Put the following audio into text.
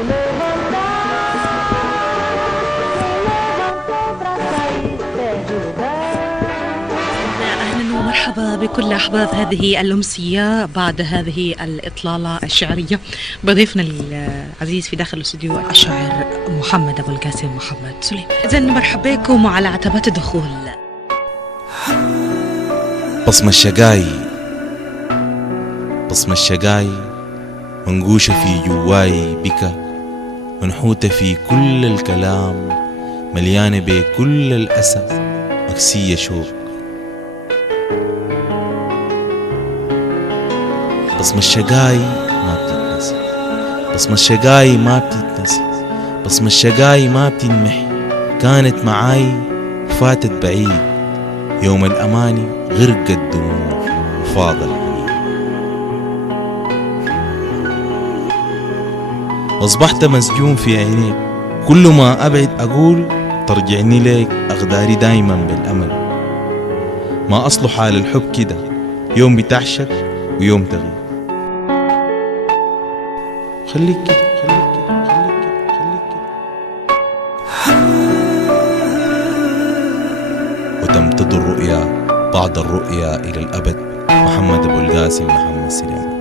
أهلا ومرحبا بكل أحباب هذه الأمسية بعد هذه الإطلالة الشعرية بضيفنا العزيز في داخل الاستوديو الشاعر محمد أبو القاسم محمد سليم. إذن مرحبا بكم على عتبات الدخول. بصمة الشقاي، بصمة الشقاي منقوشة في جواي بك، منحوتة في كل الكلام، مليانة بكل الأسى، مكسية شوق. بصمة الشقاي ما بتتنسى، بصمة الشقاي ما بتتنسى، بصمة الشقاي ما بتنمحي، كانت معاي وفاتت بعيد، يوم الأماني غرقت دموع وفاض الحنين. أصبحت مسجون في عينيك، كل ما أبعد أقول ترجعني ليك، أغداري دايما بالأمل. ما أصله حال الحب كده، يوم بتعشق ويوم تغيب. خليك كده خليك كده خليك كده خليك كده. وتمتد الرؤيا بعد الرؤيا إلى الأبد. محمد أبو القاسم محمد سليم.